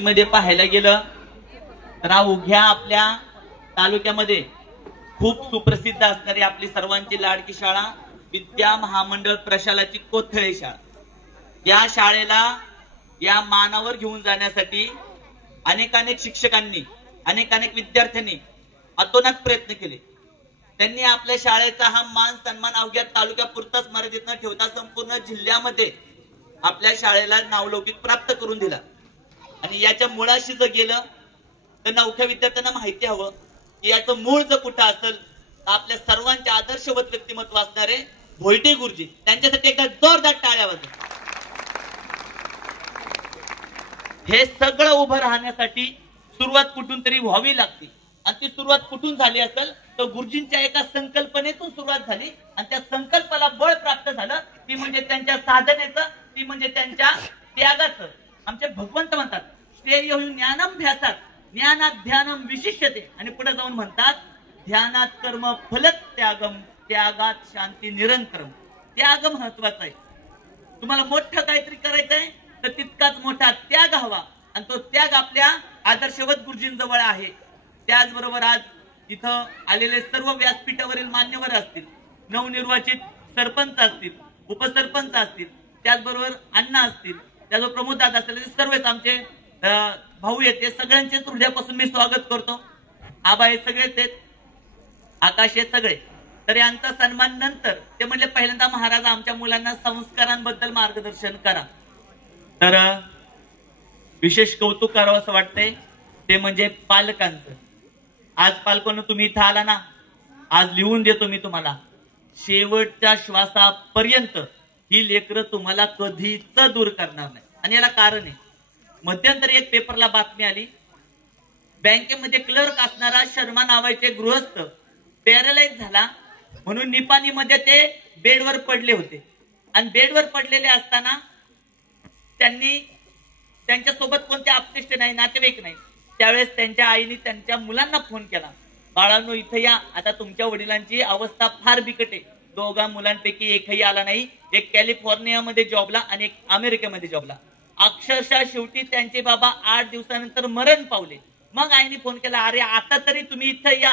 मध्ये पाहायला गेलं तर अवघ्या आपल्या तालुक्यामध्ये खूप सुप्रसिद्ध असणारी आपली सर्वांची लाडकी शाळा विद्या महामंडळ प्रशालाची कोथळे शाळा. या शाळेला या मानावर घेऊन जाण्यासाठी अनेक शिक्षकांनी अनेक विद्यार्थ्यांनी अतोनात प्रयत्न केले. त्यांनी आपल्या शाळेचा हा मान सन्मान अवघ्या तालुक्यापुरताच मर्यादित न ठेवता संपूर्ण जिल्ह्यामध्ये आपल्या शाळेला नावलौकिक प्राप्त करून दिला. आणि याच्या मुळाशी जर गेलं तर नवख्या विद्यार्थ्यांना माहिती हवं की याचं मूळ जर कुठं असेल तर आपल्या सर्वांचे आदर्शवत व्यक्तिमत्व असणारे भोईटे गुरुजी, त्यांच्यासाठी एकदा जोरदार टाळ्या वाजवा. हे सगळं उभं राहण्यासाठी सुरुवात कुठून तरी व्हावी लागते आणि ती सुरुवात कुठून झाली असेल तर गुरुजींच्या एका संकल्पनेतून सुरुवात झाली आणि त्या संकल्पाला बळ प्राप्त झालं. ती म्हणजे त्यांच्या साधनेचं, ती म्हणजे त्यांच्या त्यागाचं. आमचे भगवंत म्हणतात श्रेय ज्ञानाभ्यासात ज्ञानात ध्यानम विशिष्यते आणि पुढे जाऊन म्हणतात ध्यानात कर्म फलत त्यागम त्यागात शांती निरंतरम. त्याग महत्वाचा आहे. तुम्हाला मोठं काहीतरी करायचंय तर तितकाच मोठा त्याग हवा आणि तो त्याग आपल्या आदर्शवत गुरुजींजवळ आहे. त्याचबरोबर आज इथं आलेले सर्व व्यासपीठावरील मान्यवर असतील, नवनिर्वाचित सरपंच असतील, उपसरपंच असतील, त्याचबरोबर अण्णा असतील, त्याचबरोबर प्रमोद दादा असतील, सर्वच आमचे भाऊ येते, सगळ्यांचे हृदयापासून मी स्वागत करतो. आबा हे सगळेच आहेत, आकाश हे सगळे. तर यांचा सन्मान नंतर ते म्हणजे पहिल्यांदा महाराज आमच्या मुलांना संस्कारांबद्दल मार्गदर्शन करा. तर विशेष कौतुक करावं असं वाटतंय ते म्हणजे पालकांचं. आज पालकांना तुम्ही इथं आला ना, आज लिहून देतो मी तुम्हाला शेवटच्या श्वासापर्यंत ही लेकरं तुम्हाला कधीच दूर करणार नाही. आणि याला कारण आहे, मध्यंतरी एक पेपरला बातमी आली, बँकेमध्ये क्लर्क असणारा शर्मा नावाचे गृहस्थ पॅरालाइज झाला म्हणून निपाणीमध्ये ते बेडवर पडले होते. आणि बेडवर पडलेले असताना त्यांनी त्यांच्यासोबत कोणते आपतेष्ट नाही, नातेवाईक नाही. त्यावेळेस त्यांच्या आईने त्यांच्या मुलांना फोन केला, बाळांनो इथे या, आता तुमच्या वडिलांची अवस्था फार बिकट आहे. दोघा मुलांपैकी एकही आला नाही. एक कॅलिफोर्नियामध्ये जॉबला आणि एक अमेरिकेमध्ये जॉबला. अक्षरशः शेवटी त्यांचे बाबा 8 दिवसानंतर मरण पावले. मग आईने फोन केला, अरे आता तरी तुम्ही इथं या.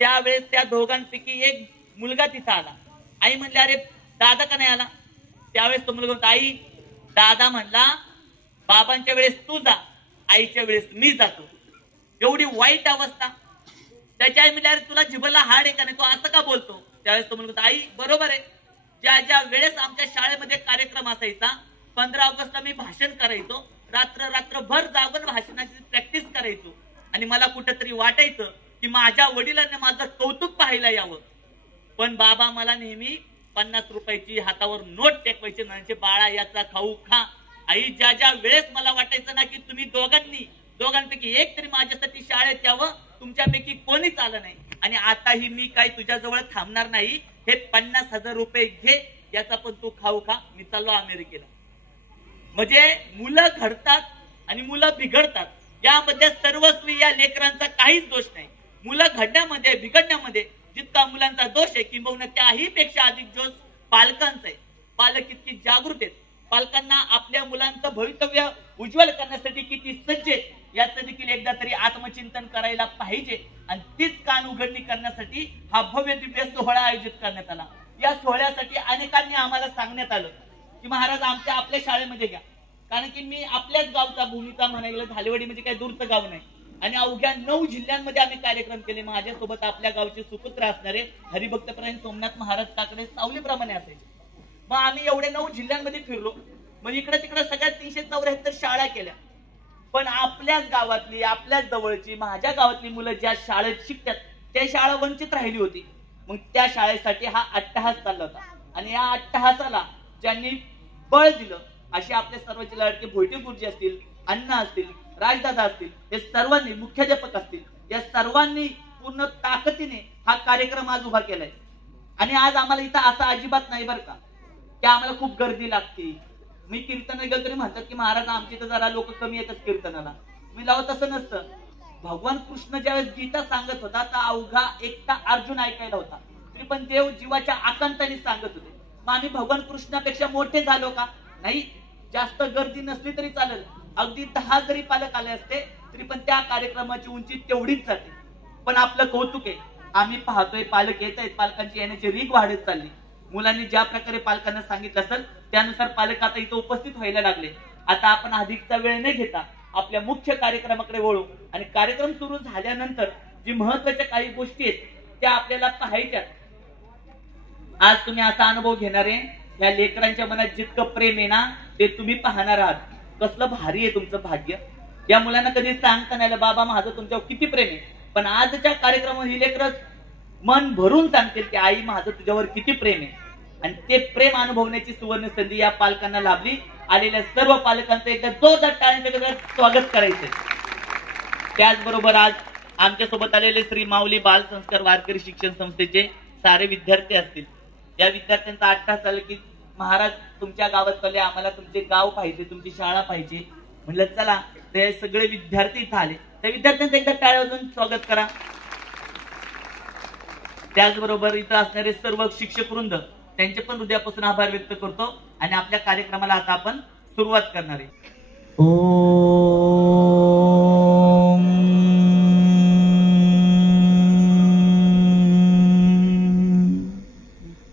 त्यावेळेस त्या दोघांपैकी एक मुलगा तिथं आला. आई म्हणली, अरे दादा का नाही आला? त्यावेळेस तो मुलगा म्हणतो, आई दादा म्हणला बाबांच्या वेळेस तू जा, आईच्या वेळेस मी जातो. एवढी वाईट अवस्था. त्याच्या आई म्हणली, अरे तुला जिभेला हाड आहे का नाही, तू असं का बोलतो? त्यावेळेस तो मुलगा, आई बरोबर आहे, ज्या वेळेस आमच्या शाळेमध्ये कार्यक्रम असायचा, 15 ऑगस्टला मी भाषण करायचो, रात्रभर जागून भाषणाची प्रॅक्टिस करायचो आणि मला कुठेतरी वाटायचं की माझ्या वडिलांनी माझं कौतुक पाहायला यावं. पण बाबा मला नेहमी 50 रुपयाची हातावर नोट टेकवायचे, म्हणजे बाळा याचा खाऊ खा. आई ज्या वेळेस मला वाटायचं ना की तुम्ही दोघांपैकी एक तरी माझ्यासाठी शाळेत यावं, तुमच्यापैकी कोणीच आलं नाही. आणि आताही मी काही तुझ्याजवळ थांबणार नाही. हे 50,000 रुपये घे, याचा पण तू खाऊ खा, मी चाललो अमेरिकेला. म्हणजे मुलं घडतात आणि मुलं बिघडतात, यामध्ये सर्वस्वी या लेकरांचा काहीच दोष नाही. मुलं घडण्यामध्ये बिघडण्यामध्ये जितका मुलांचा दोष आहे किंबहुना त्याही पेक्षा अधिक दोष पालकांचा आहे. पालक इतकी जागृत आहेत, पालकांना आपल्या मुलांचं भवितव्य उज्ज्वल करण्यासाठी किती सज्ज आहेत याचं देखील एकदा तरी आत्मचिंतन करायला पाहिजे. आणि तीच कान उघडणी करण्यासाठी हा भव्य दिव्य सोहळा आयोजित करण्यात आला. या सोहळ्यासाठी अनेकांनी आम्हाला सांगण्यात आलं की महाराज आपल्या शाळेमध्ये घ्या, कारण की मी आपल्याच गावचा भूमिका म्हणायला, धालेवाडी म्हणजे काही दूरचं गाव नाही. आणि अवघ्या 9 जिल्ह्यांमध्ये आम्ही कार्यक्रम केले. माझ्यासोबत आपल्या गावचे सुपुत्र असणारे हरिभक्तपरायण सोमनाथ महाराज काकडे सावलीप्रमाणे असायचे. मग आम्ही एवढे 9 जिल्ह्यांमध्ये फिरलो. मग इकडे तिकडे सगळ्या 374 शाळा केल्या. पण आपल्याच गावातली, आपल्याच जवळची, माझ्या गावातली मुलं ज्या शाळेत शिकतात त्या शाळा वंचित राहिली होती. मग त्या शाळेसाठी हा अट्टहास चालला होता. आणि या अट्टहासाला ज्यांनी बळ दिलं असे आपले सर्वचे लाडके भोईटे गुरुजी असतील, अण्णा असतील, राजदादा असतील, हे सर्वांनी, मुख्याध्यापक असतील, या सर्वांनी पूर्ण ताकदीने हा कार्यक्रम आज उभा केलाय. आणि आज आम्हाला इथं असं अजिबात नाही बरं का की आम्हाला खूप गर्दी लागते. मी कीर्तनाला गेलो तरी म्हणतात की महाराज आमची तर जरा लोक कमी येतात कीर्तनाला. मी लावत तसं नसतं. भगवान कृष्ण ज्यावेळेस गीता सांगत होता तर अवघा एकटा अर्जुन ऐकायला होता, तरी पण देव जीवाच्या आकांताने सांगत होते. मग आम्ही भगवान कृष्णापेक्षा मोठे झालो का? नाही. जास्त गर्दी नसली तरी चालेल, अगदी 10 जरी पालक आले असते तरी पण त्या कार्यक्रमाची उंची तेवढीच जाते. पण आपलं कौतुक आहे, आम्ही पाहतोय पालक येत आहेत, पालकांची येण्याची रीग वाढत चालली. मुलांनी ज्या प्रकारे पालकांना सांगितलं असेल त्यानुसार पालक आता इथं उपस्थित व्हायला लागले. आता आपण अधिकचा वेळ न घेता आपल्या मुख्य कार्यक्रमाकडे वळू आणि कार्यक्रम सुरू झाल्यानंतर जी महत्वाच्या काही गोष्टी आहेत त्या आपल्याला पाहायच्या. आज तुम्ही असा अनुभव घेणार आहे, या लेकरांच्या मनात जितकं प्रेम आहे ना ते तुम्ही पाहणार आहात. कसलं भारी आहे तुमचं भाग्य. या मुलांना कधी सांगता नाही बाबा माझं तुमच्यावर किती प्रेम आहे, पण आजच्या कार्यक्रमात ही लेकरं मन भरून सांगतील की आई माझं तुझ्यावर किती प्रेम आहे. आणि ते प्रेम अनुभवण्याची सुवर्ण संधी या पालकांना लाभली. आलेल्या सर्व पालकांचं एकदा जोरदार टाळ्यांच्या स्वागत करायचंय. त्याचबरोबर आज आमच्या सोबत आलेले श्री माऊली बाल संस्कार वारकरी शिक्षण संस्थेचे सारे विद्यार्थी असतील. या विद्यार्थ्यांचा अट्टास झाला की महाराज तुमच्या गावात चालले, आम्हाला तुमचे गाव पाहिजे, तुमची शाळा पाहिजे. म्हणलं चला, ते सगळे विद्यार्थी इथं आले. त्या विद्यार्थ्यांचं एकदा टाळ्या वाजवून स्वागत करा. त्याचबरोबर इथं असणारे सर्व शिक्षक वृंद त्यांचे पण हृदयापासून आभार व्यक्त करतो आणि आपल्या कार्यक्रमाला आता आपण सुरुवात करणार आहे.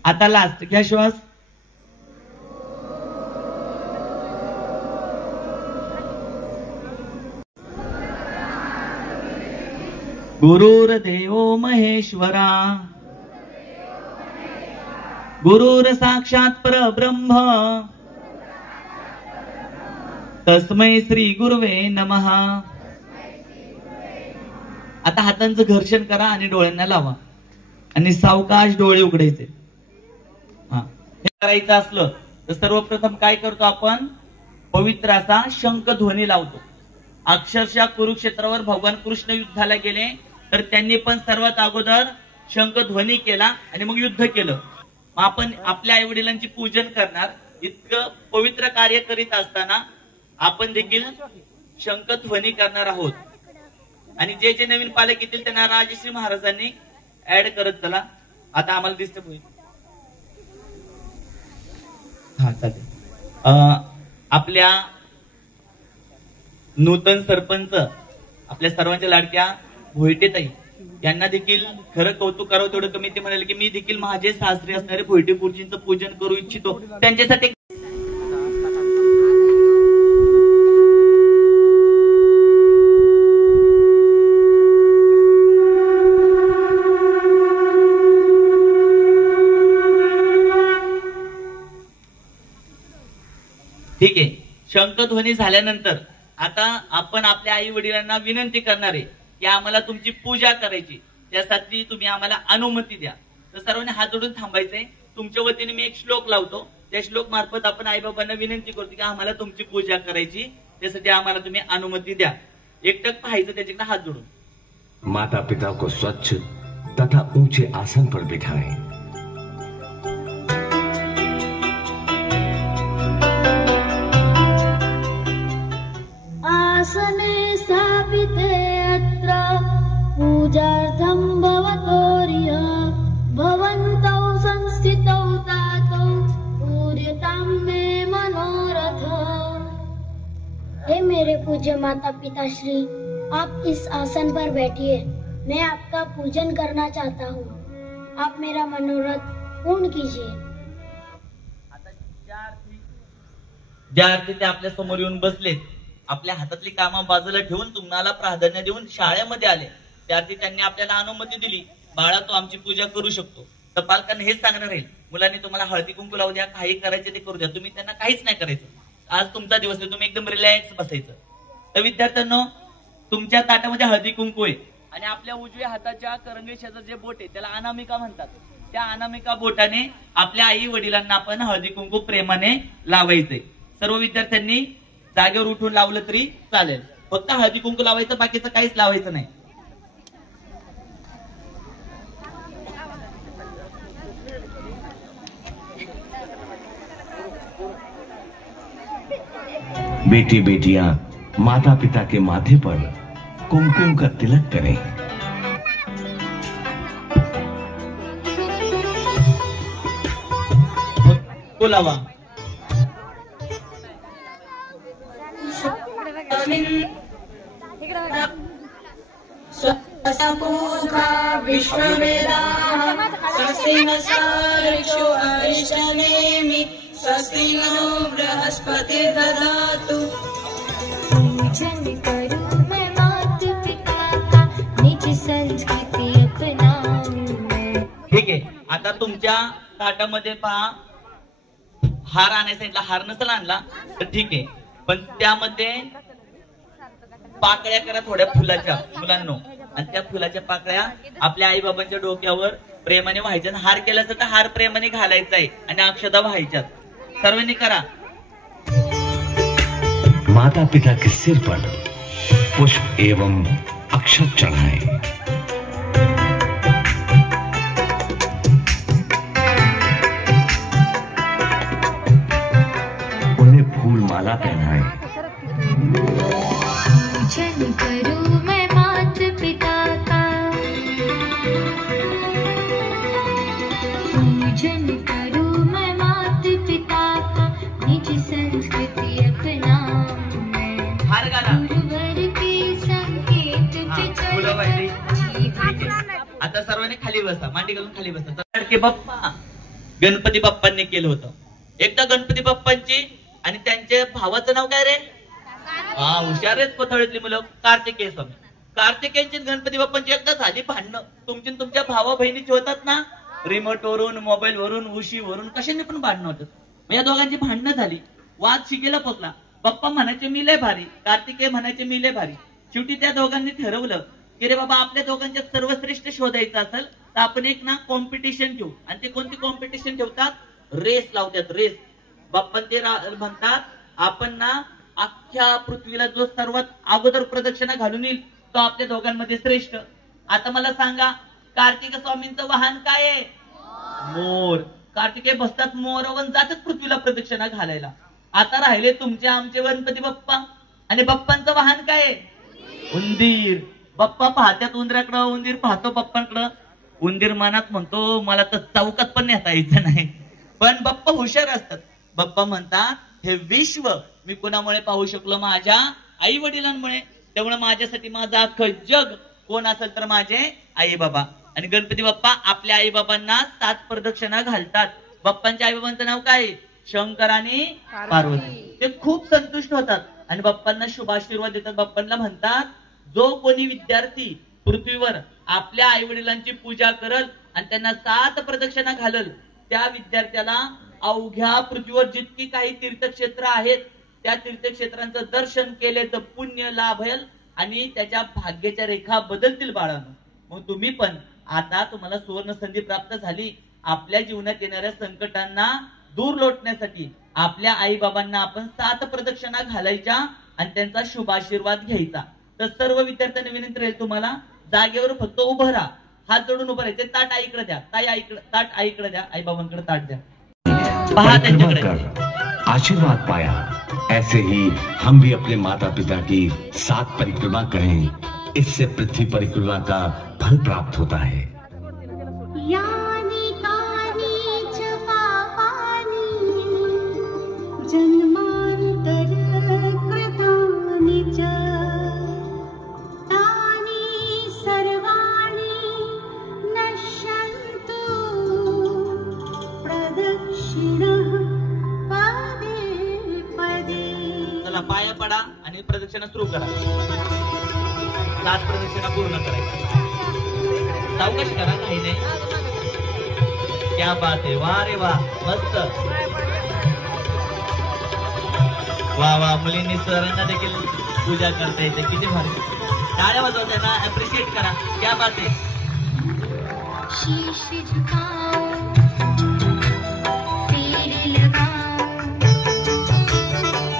आता लास्ट घ्या श्वास. गुरुर्देवो महेश्वरा गुरुर साक्षात परब्रह्म तस्मै श्री गुरुवे नमः. आता हातांचं घर्षण करा आणि डोळ्यांना लावा आणि सावकाश डोळे उघडायचे. हे करायचं असलं तर सर्वप्रथम काय करतो आपण, पवित्र असा शंख ध्वनी लावतो. अक्षरशः कुरुक्षेत्रावर भगवान कृष्ण युद्धाला गेले तर त्यांनी पण सर्वात अगोदर शंख ध्वनी केला आणि मग युद्ध केलं. आपण आपल्या आई वडिलांची पूजन करणार. इतकं पवित्र कार्य करीत असताना आपण देखील शंख ध्वनी करणार आहोत. आणि जे जे नवीन पालक येतील त्यांना राजश्री महाराजांनी ऍड करत चला. आता आम्हाला डिस्टर्ब होईल. हा चालेल. आपल्या नूतन सरपंच आपल्या सर्वांच्या लाडक्या भोईटेताई यांना देखील खरं कौतुक करावं तेवढं कमी. ते म्हणाले की मी देखील माझे सासरे असणारे भोईटे गुरुजींचं पूजन करू इच्छितो. त्यांच्यासाठी ठीक आहे. शंखध्वनी झाल्यानंतर आता आपण आपल्या आई वडिलांना विनंती करणार आहे की आम्हाला तुमची पूजा करायची, त्यासाठी तुम्ही आम्हाला अनुमती द्या. तर सर्वांनी हात जोडून थांबायचंय. तुमच्या वतीने मी एक श्लोक लावतो. त्या श्लोक मार्फत आपण आई बाबांना विनंती करतो की आम्हाला तुमची पूजा करायची, त्यासाठी आम्हाला तुम्ही अनुमती द्या. एकटक पाहायचं त्याच्याकडे हात जोडून. माता पिता को स्वच्छ तथा ऊंचे आसन पर बिठाएं. आसने स्थापिते अत्र पूजार्थं भवतोर्य भवन्तौ संस्थितौ तातौ पूर्यतां मे मनोरथ. हे मेरे पूज्य माता पिता श्री, आप इस आसन पर बैठिए. मैं आपका पूजन करना चाहता हूँ. आप मेरा मनोरथ पूर्ण कीजिए. ज्या अर्थी ते आपल्या समोर येऊन बसले, आपल्या हातातली कामं बाजूला ठेवून तुम्हाला प्राधान्य देऊन शाळेमध्ये आले, त्या अर्थी त्यांनी आपल्याला अनुमती दिली. बाळा तू आमची पूजा करू शकतो. तर पालकांना हेच सांगणार आहे, मुलांनी तुम्हाला हळदी कुंकू लावू द्या, काही करायचे ते करू द्या, तुम्ही त्यांना काहीच नाही करायचं. आज तुमचा दिवस आहे, तुम्ही एकदम रिलॅक्स बसायचं. तर विद्यार्थ्यांनो, तुमच्या ताटामध्ये हळदी कुंकू आहे आणि आपल्या उजव्या हाताच्या करंगळी शेजारचं जे बोट आहे त्याला अनामिका म्हणतात. त्या अनामिका बोटाने आपल्या आई वडिलांना आपण हळदी कुंकू प्रेमाने लावायचंय. सर्व विद्यार्थ्यांनी जागेवर उठून लावलं तरी चालेल, फक्त हळदी कुंकू लावायचं, बाकीचं काहीच लावायचं नाही. बेटी बेटियां माता पिता के माथे पर कुमकुम का तिलक करें. लावा. स्वसपूर्वा विश्ववेदाः स्वस्ति न सार्षो अरिष्टनेमि स्वस्ति नो बृहस्पतिर्दधातु। पूजन करूं मैं माता पिता का, निज संस्कृति अपनाऊं मैं। ठीक आहे, आता तुमच्या ताटामध्ये पहा हार आणायचा सांगितला, हार नसेल आणला तर ठीक आहे, पण त्यामध्ये पाकळ्या करा थोड्या फुलाच्या मुलांनो, आणि त्या फुलाच्या पाकळ्या आपल्या आई बाबांच्या डोक्यावर प्रेमाने व्हायच्या, हार केल्याचा तर हार प्रेमाने घालायचा आहे आणि अक्षता व्हायच्यात. सर्वांनी करा. माता पिता के सिर पर पुष्प एवं अक्षत चढ़ाएं. उन्हें फूल माला पहनाएं. पूजन करूं मैं माता पिता का, पूजन करूं मैं माता पिता का, निज संस्कृति अपनाऊं मैं। हार घाला. गुरुवर के संकेत पे चलकर जीवन. आता सर्वांनी खाली बसा, मांडी घालून खाली बसा. लाडके बाप्पा गणपती बाप्पांनी केलं होतं. एकदा गणपती बाप्पांची आणि त्यांच्या भावाचं नाव काय रे? हा, हुशार आहेत कोथळीतली मुलं. कार्तिकेय स्वामी. कार्तिकेयची गणपती बाप्पांची एकदा झाली भांडणं. तुमची तुमच्या भावा बहिणीची होतात ना, रिमोट वरून, मोबाईल वरून, उशीवरून, कशाने पण भांडणं होतात. या दोघांची भांडणं झाली, वाद शिकेला पोचला. बाप्पा म्हणायचे मी लय भारी, कार्तिकेय म्हणायचे मी लय भारी. शेवटी त्या दोघांनी ठरवलं की रे बाबा, आपल्या दोघांच्या सर्वश्रेष्ठ शोधायचं असेल तर आपण एक ना कॉम्पिटिशन ठेवू. आणि ते कोणती कॉम्पिटिशन ठेवतात? रेस लावतात, रेस. बाप्पा ते म्हणतात आपण ना अख्ख्या पृथ्वीला जो सर्वात अगोदर प्रदक्षिणा घालून येईल तो आपल्या दोघांमध्ये श्रेष्ठ. आता मला सांगा, कार्तिक स्वामींचं वाहन काय आहे? मोर. कार्तिकेय बसतात मोरावर, जातात पृथ्वीला प्रदक्षिणा घालायला. आता राहिले तुमचे आमचे गणपती बाप्पा, आणि बाप्पांचं वाहन काय आहे? उंदीर. बाप्पा पाहत्यात उंदराकडं, उंदीर पाहतो बाप्पांकडं. उंदीर मनात म्हणतो मला तर चौकात पण नेता यायचं नाही, पण बाप्पा हुशार असतात. बाप्पा म्हणतात हे विश्व मी कुणामुळे पाहू शकलो? माझ्या आई वडिलांमुळे. त्यामुळे माझ्यासाठी माझं अख्खं जग कोण असेल तर माझे आई बाबा. आणि गणपती बाप्पा आपल्या आई बाबांना 7 प्रदक्षिणा घालतात. बाप्पांच्या आई बाबांचं नाव काय? शंकर आणि पार्वती. ते खूप संतुष्ट होतात आणि बाप्पांना शुभाशीर्वाद देतात. बाप्पांना म्हणतात जो कोणी विद्यार्थी पृथ्वीवर आपल्या आई वडिलांची पूजा करल आणि त्यांना 7 प्रदक्षिणा घालल, त्या विद्यार्थ्याला अवघ्या पृथ्वीवर जितकी काही तीर्थक्षेत्र आहेत त्या तीर्थक्षेत्रांचं दर्शन केल्याचं पुण्य लाभेल आणि त्याच्या भाग्याच्या रेखा बदलतील बाळांनो. मग तुम्ही पण आता तुम्हाला सुवर्ण संधी प्राप्त झाली. आपल्या जीवनात येणाऱ्या संकटांना दूर लोटण्यासाठी आपल्या आई बाबांना आपण 7 प्रदक्षिणा घालायच्या आणि त्यांचा शुभ आशीर्वाद घ्यायचा. तर सर्व विद्यार्थ्यांना विनंती राहील, तुम्हाला जागेवर फक्त उभं राहा, हात जोडून उभं राहायचे. ताट आईकडे द्या, ताई आईकडे, ताट आईकडे द्या, आई बाबांकडे ताट द्या. परिक्रमा कर आशीर्वाद पाया, ऐसे ही हम भी अपने माता पिता की 7 परिक्रमा करें. इससे पृथ्वी परिक्रमा का फल प्राप्त होता है. यानी कानी च पापानी जन्मांतर कृतानि च तानि सर्वाणि नश्यन्तु प्रदक्षिणः पदे पदे. चला पाया पडा आणि प्रदक्षिणा सुरू करा. 7 प्रदक्षिणा पूर्ण करायच्या. सावकाश करा, काही नाही. क्या बात आहे, वा रे वा, मस्त. वा वा, मुलींनी सरांना देखील पूजा करता येते, किती भारी. टाळ्या वाजवा, त्यांना अप्रिशिएट करा. क्या बात आहे. शीश झुकाओ, फेर लगाओ,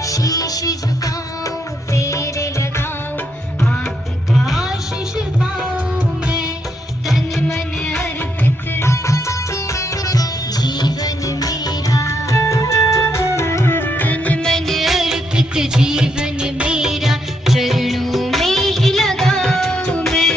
शीश झुकाओ, फेर लगाओ, आपका आशीष पाऊं मैं, तन मन अर्पित जीवन मेरा, तन मन अर्पित जीवन मेरा, चरणों में ही लगाऊं मैं.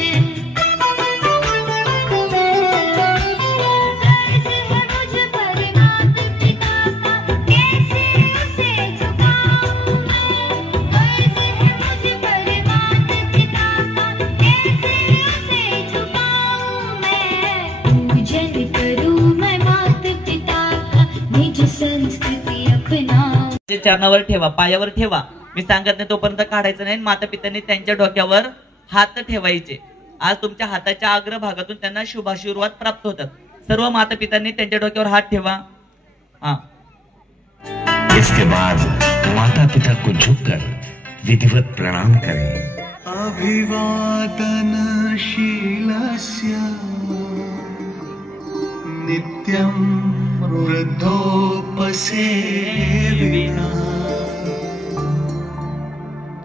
अंतर्करणावर ठेवा, पायावर ठेवा. मी सांगत नाही तोपर्यंत काढायचं नाही. माता पित्यांनी त्यांच्या डोक्यावर हात ठेवायचे. आज तुमच्या हाताच्या अग्रभागातून त्यांना शुभाशीर्वाद प्राप्त होतात. सर्व माता पित्यांनी त्यांच्या डोक्यावर हात ठेवा. हाँ, इसके बाद माता पिता को झुककर विधिवत प्रणाम करें. अभिवादनशीलस्य नित्यं वृद्धोपसेविनः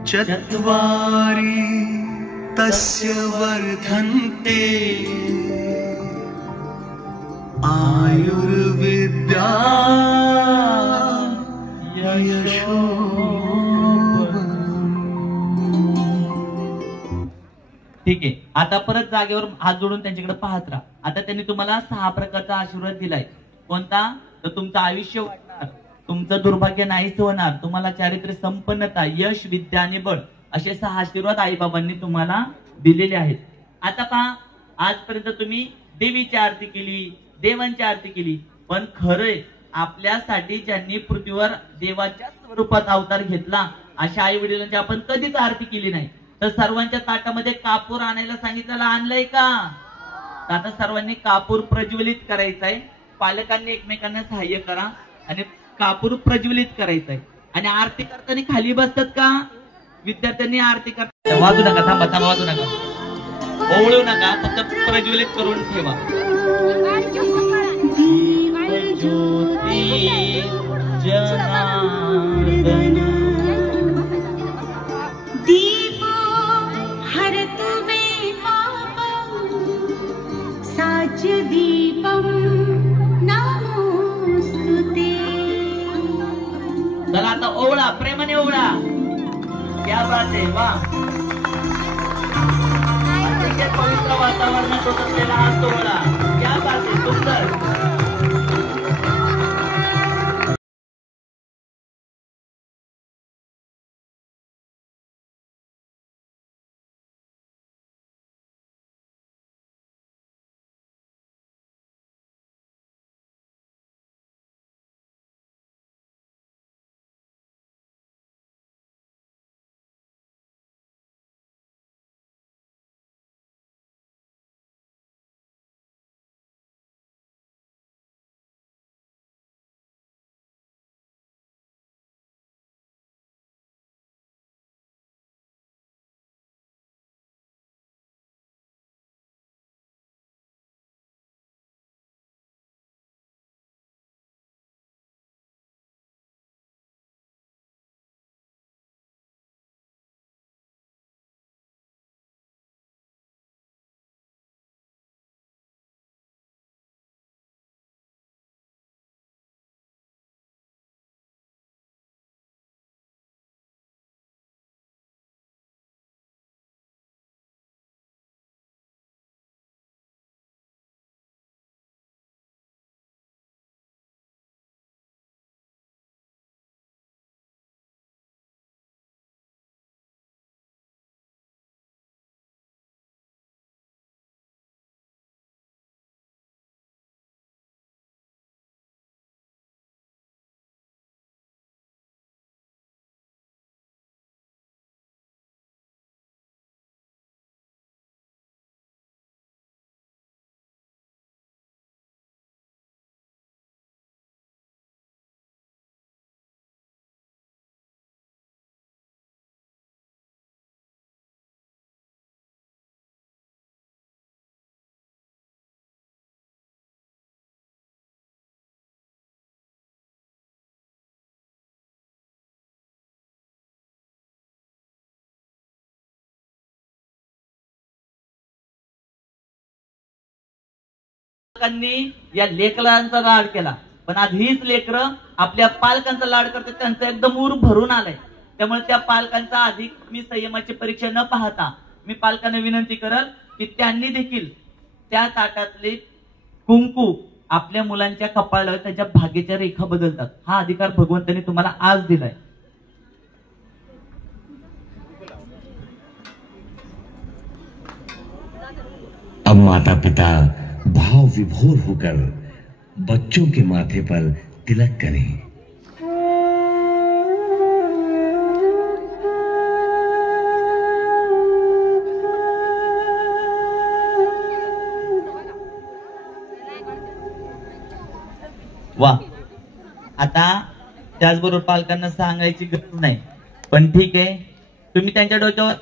चत्वारि तस्य वर्धन्ते आयुर्विद्या यशो. ठीक आहे. आता परत जागेवर हात जोडून त्यांच्याकडे पाहत राहा. आता त्यांनी तुम्हाला 6 प्रकारचा आशीर्वाद दिलाय. कोणता? तर तुमचं आयुष्य वाढणार, तुमचं दुर्भाग्य नाहीच होणार, तुम्हाला चारित्र्य संपन्नता, यश, विद्या आणि बळ असे 6 आशीर्वाद आईबाबांनी तुम्हाला दिलेले आहेत. आता पहा, आजपर्यंत तुम्ही देवीची आरती केली, देवांची आरती केली, पण खरंय आपल्यासाठी ज्यांनी पृथ्वीवर देवाच्या स्वरूपात अवतार घेतला अशा आई वडिलांची आपण कधीच आरती केली नाही. तर सर्वांच्या ताटामध्ये कापूर आणायला सांगितलेलं, आणलंय का? आता सर्वांनी कापूर प्रज्वलित करायचा आहे. पालकांनी एकमेकांना सहाय्य करा आणि कापूर प्रज्वलित करायचा आहे. आणि आरती करताना खाली बसतात का? विद्यार्थ्यांनी आरती करता वाजू नका, थांबा थांबा, वाजू नका, ओवळू नका, फक्त प्रज्वलित करून ठेवा. ज्योती जनार्दन दीपो हरतु मे पापं साच दीपं नमोस्तुते. चला आता ओवळा, प्रेमाने ओवळा. क्या बात आहे, वा. अतिशय पवित्र वातावरणात होत असलेला हा सोहळा, क्या बात आहे, सुंदर. पालकांनी या लेकरांचा लाड केला, पण आज हीच लेकरं आपल्या पालकांचा लाड करतात, त्यांचा एकदम ऊर भरून आलाय. त्यामुळे त्या पालकांचा अधिक मी संयमाची परीक्षा न पाहता मी पालकांना विनंती करल की त्यांनी देखील त्या ताटातले कुंकू आपल्या मुलांच्या कपाळावर त्याच्या भाग्याच्या रेखा बदलतात. हा अधिकार भगवंताने तुम्हाला आज दिलाय. अब माता पिता भाव विभोर होकर बच्चों के माथे पर तिलक करें. वा. आता त्याचबरोबर पालकांना सांगायची गरज नाही, पण ठीक आहे, तुम्ही त्यांच्या डोक्यावर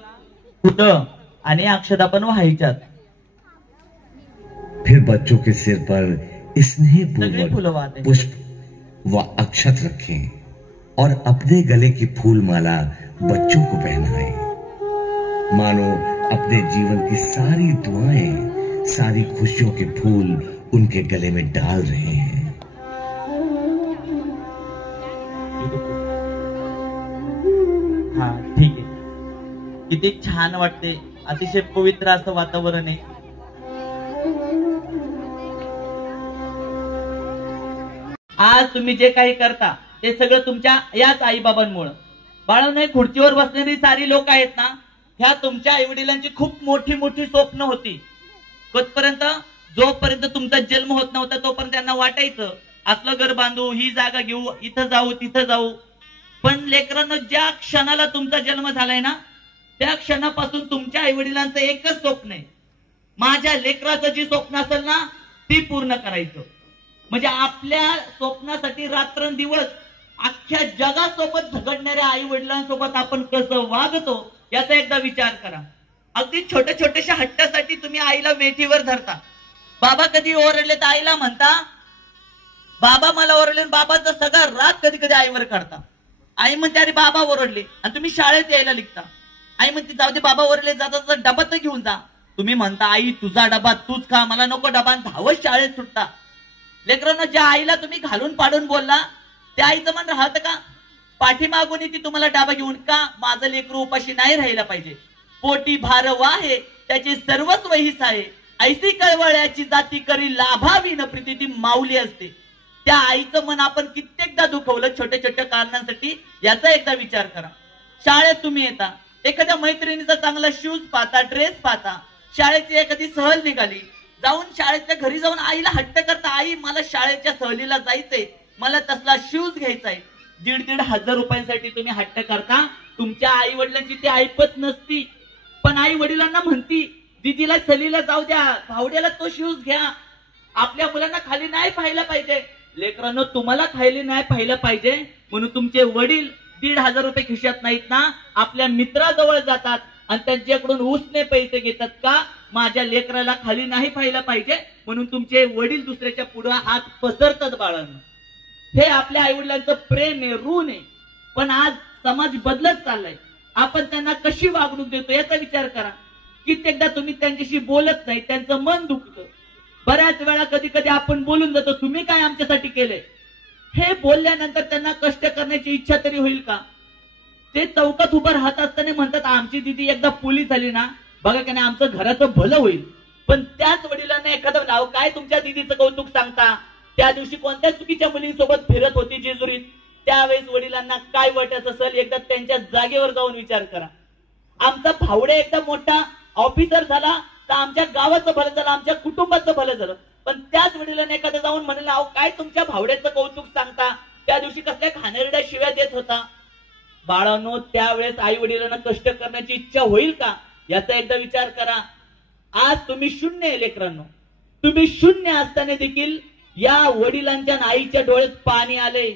फुटं आणि अक्षता पण व्हायच्यात. फिर बच्चों के सिर पर सगळे स्नेहपूर्वक फुलं वाहते. पुष्प व अक्षत रखें और अपने गले की फूलमाला बच्चों को पहनाएं, मानो अपने जीवन की सारी दुआएं, सारी खुशियों के फूल उनके गले में डाल रहे हैं. हा ठीक आहे. किती छान वाटते, अतिशय पवित्र असं वातावरण आहे. आज तुम्ही जे काही करता ते सगळं तुमच्या याच आई बाबांमुळं. बाळांनो, खुर्चीवर बसणारी सारी लोक आहेत ना, ह्या तुमच्या आई वडिलांची खूप मोठी मोठी स्वप्न होती. कुठपर्यंत? जोपर्यंत तुमचा जन्म होत नव्हता तोपर्यंत त्यांना वाटायचं असलं घर बांधू, ही जागा घेऊ, इथं जाऊ, तिथं जाऊ. पण लेकरांनो, ज्या क्षणाला तुमचा जन्म झालाय ना, त्या क्षणापासून तुमच्या आई वडिलांचं एकच स्वप्न आहे, माझ्या लेकराचं जी स्वप्न असेल ना ती पूर्ण करायचं. म्हणजे आपल्या स्वप्नासाठी रात्रंदिवस अख्ख्या जगासोबत झगडणाऱ्या आई वडिलांसोबत आपण कसं वागतो याचा एकदा विचार करा. अगदी छोट्या छोट्याशा हट्टासाठी तुम्ही आईला वेठीवर धरता. बाबा कधी ओरडले तर आईला म्हणता बाबा मला ओरडले, बाबाचा सगळा राग कधी कधी आईवर काढता. आई म्हणते अरे बाबा ओरडले, आणि तुम्ही शाळेत यायला लिखता. आई म्हणते जाऊ दे बाबा ओरडले, जाता डबा तर घेऊन जा. तुम्ही म्हणता आई तुझा डबा तूच खा, मला नको डबा, धावत शाळेत सुटता. लेकरांना ज्या आईला तुम्ही घालून पाडून बोलला त्या आईचं मन राहतं का? पाठीमागून ती तुम्हाला डाबा घेऊन, का माझं लेकरू उपाशी नाही राहिला पाहिजे, पोटी भार वाहे त्याची सर्वस्व हिस आहे, ऐसी कळवळ्याची जाती करी लाभावी न प्रीती, ती माऊली असते. त्या आईचं मन आपण कित्येकदा दुखवलं छोट्या छोट्या कारणांसाठी, याचा एकदा विचार करा. शाळेत तुम्ही येता, एखाद्या मैत्रिणीचा चांगला शूज पाहता, ड्रेस पाहता, शाळेची एखादी सहल निघाली, जाऊन शाळेतल्या घरी जाऊन आईला हट्ट करता, आई मला शाळेच्या सहलीला जायचंय, मला तसला शूज घ्यायचाय. 1,500 रुपयांसाठी तुम्ही हट्ट करता. तुमच्या आई वडिलांची ती ऐपत नसती, पण आई वडिलांना म्हणती दीदीला सहलीला जाऊ द्या, भावड्याला तो शूज घ्या. आपल्या मुलांना खाली नाही पाहायला पाहिजे. लेकरांनो, तुम्हाला खाली नाही पाहिलं पाहिजे म्हणून तुमचे वडील 1,500 रुपये खिशात नाहीत ना, आपल्या मित्राजवळ जातात आणि त्यांच्याकडून उसने पैसे घेतात. का? माझ्या लेकराला खाली नाही पाहिलं पाहिजे म्हणून तुमचे वडील दुसऱ्याच्या पुढे हात पसरतात. बाळांनो, हे आपल्या आई वडिलांचं प्रेम आहे, ऋण आहे. पण आज समाज बदलत चाललाय, आपण त्यांना कशी वागणूक देतो याचा विचार करा. कित्येकदा तुम्ही त्यांच्याशी बोलत नाही, त्यांचं मन दुखतं. बऱ्याच वेळा कधी कधी आपण बोलून जातो तुम्ही काय आमच्यासाठी केले. हे बोलल्यानंतर त्यांना कष्ट करण्याची इच्छा तरी होईल का? ते चौकात उभं राहत असताना म्हणतात आमची दिदी एकदा पोलीस झाली ना बघा की नाही आमचं घराचं भलं होईल. पण त्याच वडिलांना एखादं नाव काय तुमच्या दिदीचं कौतुक सांगता, त्या दिवशी कोणत्या चुकीच्या मुलींसोबत फिरत होती जेजुरीत, त्यावेळेस वडिलांना काय वाटत असेल एकदा त्यांच्या जागेवर जाऊन विचार करा. आमचा भावडे एकदा मोठा ऑफिसर झाला तर आमच्या गावाचं भलं झालं, आमच्या कुटुंबाचं भलं झालं. पण त्याच वडिलांना एखादं जाऊन म्हणलं अहो काय तुमच्या भावड्याचं कौतुक सांगता, त्या दिवशी कसल्या घाणेरड्या शिव्या देत होता. बाळांनो, त्यावेळेस आई वडिलांना कष्ट करण्याची इच्छा होईल का याचा एकदा विचार करा. आज तुम्ही शून्य आहे लेकरांनो, तुम्ही शून्य असताना देखील या वडिलांच्या आईच्या डोळ्यात पाणी आले.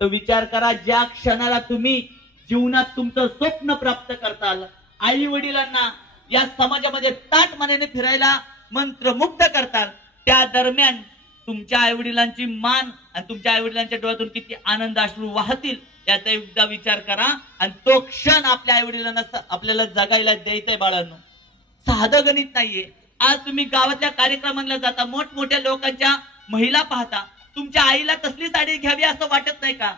तर विचार करा, ज्या क्षणाला तुम्ही जीवनात तुमचं स्वप्न प्राप्त करताल, आई वडिलांना या समाजामध्ये ताट मानेने फिरायला मंत्रमुग्ध करताल, त्या दरम्यान तुमच्या आई वडिलांची मान आणि तुमच्या आई वडिलांच्या डोळ्यातून किती आनंद अश्रू वाहतील याचा एकदा विचार करा. आणि तो क्षण आपल्या आई वडिलांना आपल्याला जगायला द्यायचंय. बाळांनो, साधं गणित नाहीये. आज तुम्ही गावातल्या कार्यक्रमांना जाता, मोठमोठ्या लोकांच्या महिला पाहता, तुमच्या आईला तसली साडी घ्यावी असं वाटत नाही का?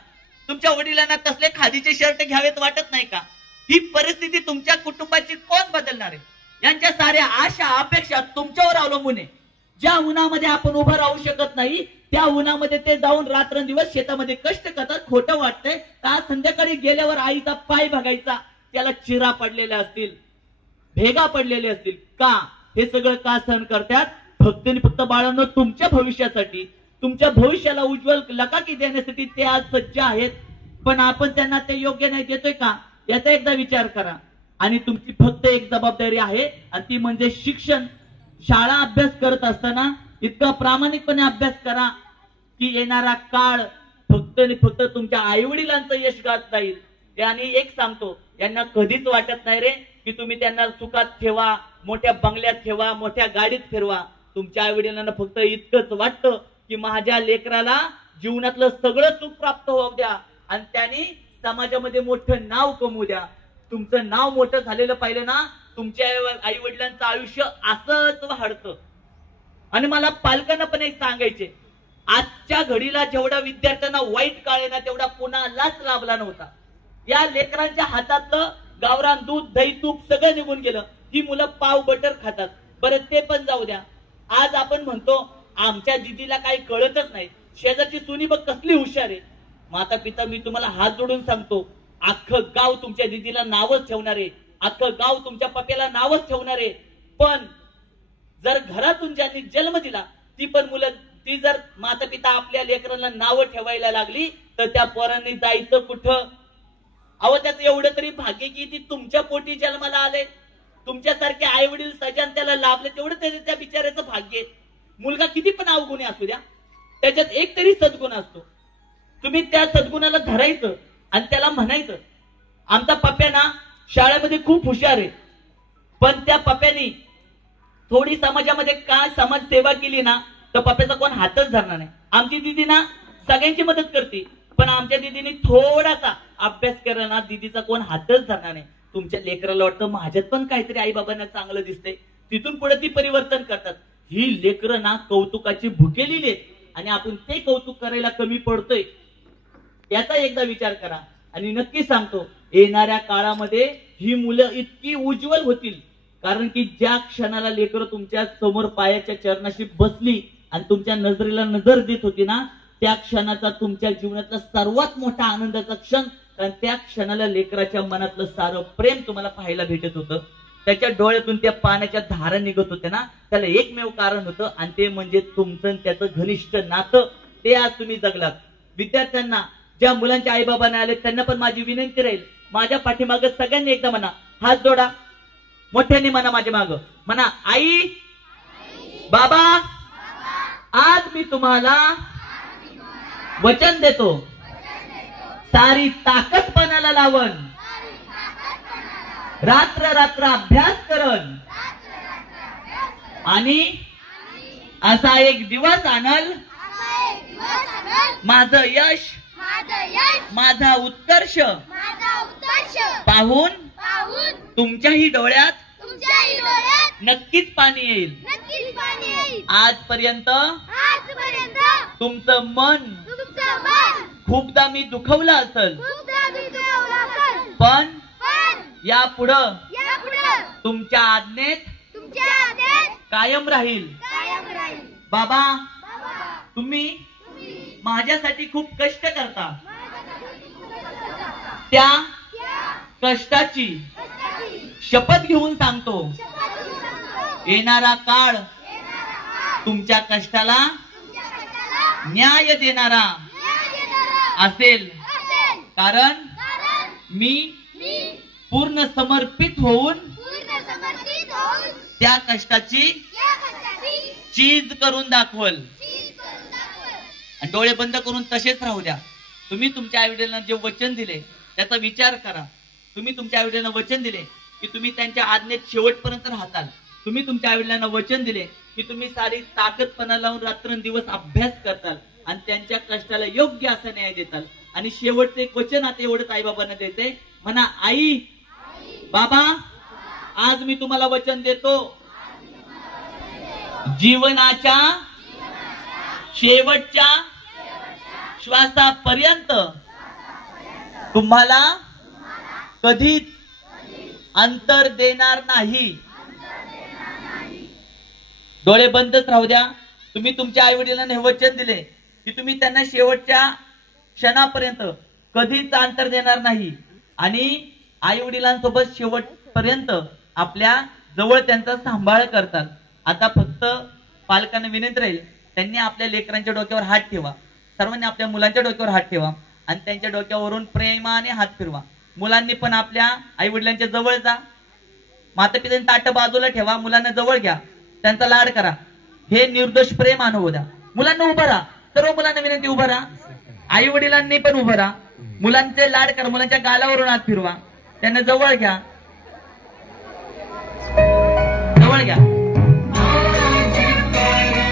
तुमच्या वडिलांना तसले खादीचे शर्ट घ्यावेत वाटत नाही का? ही परिस्थिती तुमच्या कुटुंबाची कोण बदलणार आहे? यांच्या साऱ्या आशा अपेक्षा तुमच्यावर अवलंबून आहे. ज्या उन्हामध्ये आपण उभं राहू शकत नाही त्या उन्हामध्ये ते जाऊन रात्रंदिवस शेतामध्ये कष्ट करतात. खोटं वाटतंय का? संध्याकाळी गेल्यावर आईचा पाय बघायचा, त्याला चिरा पडलेल्या असतील, भेगा पडलेले असतील. का? हे सगळं का सहन करतात? फक्त आणि फक्त बाळांनो तुमच्या भविष्यासाठी, तुमच्या भविष्याला उज्ज्वल लकाकी देण्यासाठी ते आज सज्ज आहेत. पण आपण त्यांना ते योग्य नाही देतोय का याचा एकदा विचार करा. आणि तुमची फक्त एक जबाबदारी आहे आणि ती म्हणजे शिक्षण. शाळा अभ्यास करत असताना इतका प्रामाणिकपणे अभ्यास करा. की येणारा काळ फक्त आणि फक्त तुमच्या आई वडिलांचं यश गात जाईल. आणि एक सांगतो, यांना कधीच वाटत नाही रे की तुम्ही त्यांना सुखात ठेवा, मोठ्या बंगल्यात ठेवा, मोठ्या गाडीत फिरवा. तुमच्या आई वडिलांना फक्त इतकंच वाटतं की माझ्या लेकराला जीवनातलं सगळं सुख प्राप्त होऊ द्या आणि त्यांनी समाजामध्ये मोठं नाव कमवू द्या. तुमचं नाव मोठं झालेलं पाहिलं ना, तुमच्या आई वडिलांचं आयुष्य असंच वाढतं. आणि मला पालकांना पण एक सांगायचे, आजच्या घडीला जेवढा विद्यार्थ्यांना वाईट काळ आहे ना, तेवढा कोणालाच लाभला नव्हता. या लेकरांच्या हातातलं गावरान दूध, दही, तूप सगळं निघून गेलं. ही मुलं पाव बटर खातात. बरं ते पण जाऊ द्या. आज आपण म्हणतो आमच्या दिदीला काही कळतच नाही, शेजारची सुनी बघ कसली हुशार आहे. माता पिता, मी तुम्हाला हात जोडून सांगतो, अख्खं गाव तुमच्या दिदीला नावच ठेवणार आहे, अख्खं गाव तुमच्या पप्याला नावच ठेवणार आहे. पण जर घरातून ज्यांनी जन्म दिला ती जर माता पिता आपल्या लेकरांना नावं ठेवायला लागली तर त्या पोरांनी जायचं कुठं? अहो, त्याचं एवढं तरी भाग्य की ती तुमच्या पोटी जन्माला आले, तुमच्यासारखे आई वडील सजान त्याला लाभले, तेवढं त्या बिचाऱ्याचं भाग्य. मुलगा किती पण अवगुणी असू द्या, त्याच्यात एक तरी सद्गुण असतो. तुम्ही त्या सद्गुणाला धरायचं आणि त्याला म्हणायचं, आमचा पप्या ना शाळेमध्ये खूप हुशार आहे, पण त्या पप्यानी थोडी समाजामध्ये काय समाजसेवा केली ना तर पप्याचा कोण हातच धरणार नाही. आमची दिदी ना सगळ्यांची मदत करते, पण आमच्या दिदीने थोडासा अभ्यास केला ना, दिदीचा कोण हातच धरणार नाही. तुमच्या लेकराला वाटतं माझ्यात पण काहीतरी आई बाबांना चांगलं दिसतंय, तिथून पुढे ती परिवर्तन करतात. ही लेकरं ना कौतुकाची भुकेलेली आहेत आणि आपण ते कौतुक करायला कमी पडतोय, याचा एकदा विचार करा. आणि नक्की सांगतो, येणाऱ्या काळामध्ये ही मुलं इतकी उज्ज्वल होतील, कारण की ज्या क्षणाला लेकरं तुमच्या समोर पायाच्या चरणाशी बसली आणि तुमच्या नजरेला नजर देत होती ना, त्या क्षणाचा तुमच्या जीवनातला सर्वात मोठा आनंदाचा क्षण. कारण त्या क्षणाला लेकराच्या मनातलं सारं प्रेम तुम्हाला पाहायला भेटत होतं. त्याच्या डोळ्यातून त्या पाण्याच्या धारा निघत होत्या ना, त्याला एकमेव कारण होतं आणि ते म्हणजे तुमचं त्याचं घनिष्ठ नातं. ते आज तुम्ही जगलात. विद्यार्थ्यांना, ज्या मुलांच्या आई बाबांना आले त्यांना पण माझी विनंती राहील, माझ्या पाठीमागं सगळ्यांनी एकदा म्हणा, हात जोडा, मोठ्यांनी म्हणा माझ्या मागं, म्हणा आई बाबा, आज मी तुम्हाला वचन देतो, सारी ताकद पणाला लावण, रात्र रात्र अभ्यास करन आणि असा एक दिवस आणल माझं यश, माझा उत्कर्ष पाहून तुमच्याही डोळ्यात नक्कीच पाणी येईल. आजपर्यंत तुमचं मन खूपदा मी दुखवलं असेल, पण यापुढं तुमच्या आज्ञेत कायम राहील. बाबा, तुम्ही माझ्यासाठी खूप कष्ट करता, त्या कष्टाची शपथ घेऊन सांगतो, येणारा काळ तुमच्या कष्टाला न्याय देणारा असेल. कारण मी पूर्ण समर्पित होऊन त्या कष्टाची चीज करून दाखवल. आणि डोळे बंद करून तसेच राहू द्या. तुम्ही तुमच्या आईवडिलांना जे वचन दिले त्याचा विचार करा. तुम्ही तुमच्या आईवडिलांना वचन दिले की तुम्ही त्यांच्या आज्ञेत शेवटपर्यंत राहताल. तुम्ही तुमच्या आईवडिलांना वचन दिले की तुम्ही सारी ताकदपणा लावून रात्रंदिवस अभ्यास करताल आणि त्यांच्या कष्टाला योग्य असा न्याय देताल. आणि शेवटचं एक वचन आता एवढंच आई बाबांना द्यायचंय, म्हणा आई बाबा, आज मी तुम्हाला वचन देतो, जीवनाच्या शेवटच्या श्वासापर्यंत तुम्हाला कधीच अंतर देणार नाही. डोळे बंदच राहू द्या. तुम्ही तुमच्या आई वडिलांना हे वचन दिले की तुम्ही त्यांना शेवटच्या क्षणापर्यंत कधीच अंतर देणार नाही आणि आई वडिलांसोबत शेवटपर्यंत आपल्या जवळ त्यांचा सांभाळ करतात. आता फक्त पालकांना विनंती राहील, त्यांनी आपल्या लेकरांच्या डोक्यावर हात ठेवा. सर्वांनी आपल्या मुलांच्या डोक्यावर हात ठेवा आणि त्यांच्या डोक्यावरून प्रेमाने हात फिरवा. मुलांनी पण आपल्या आई वडिलांच्या जवळ जा. माता पित्यांनी ताट बाजूला ठेवा, मुलांना जवळ घ्या, त्यांचा लाड करा. हे निर्दोष प्रेम अनुभव द्या. मुलांना उभं राहा. सर्व मुलांना विनंती, उभं राहा. आई वडिलांनी पण उभं राहा. मुलांचे लाड करा, मुलांच्या गालावरून हात फिरवा, त्यांना जवळ घ्या, जवळ घ्या.